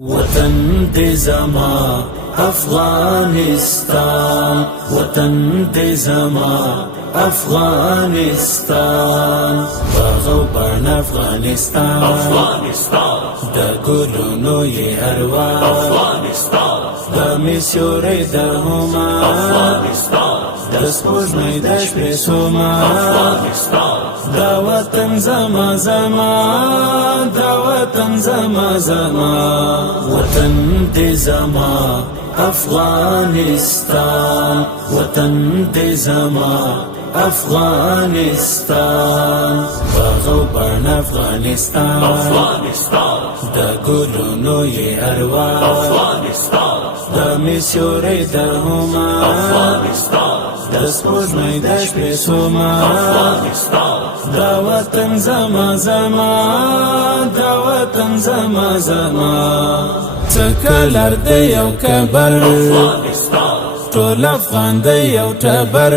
وطن دې زما افغانستان، وطن دې زما افغانستان، باغ بڼ افغانستان، د ګلونو یې اروا د میسیوري د هما د سپوږمۍ د شپې سوما دا وطن زما زما، دا وطن زما زما، وطن دې زما افغانستان، وطن دې زما افغانستان، باغ بڼ افغانستان، د ګلونو یې اروا د میسیوري د هما د سپوږمۍ د شپې سوما دا وطن زما زما، دا وطن زما زما، څه کلر دی یو کبر ټول افغان دی یو ټبر